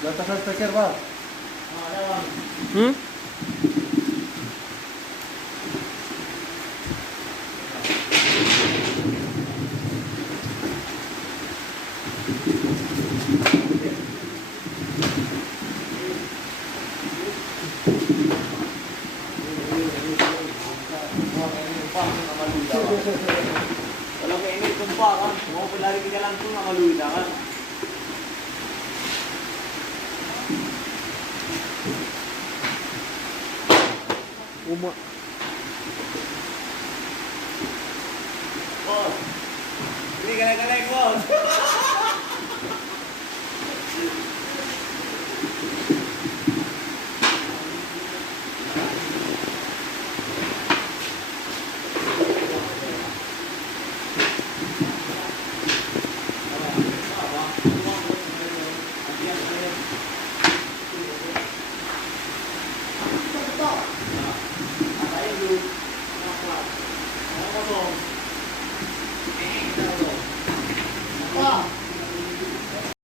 Lata sa speaker ba? Hmm? Walang kainit kung pa kan. Mau pelari ka lang kung nakaluwi na kan. Uma. Boss. Hindi ka nagaling, boss. Ano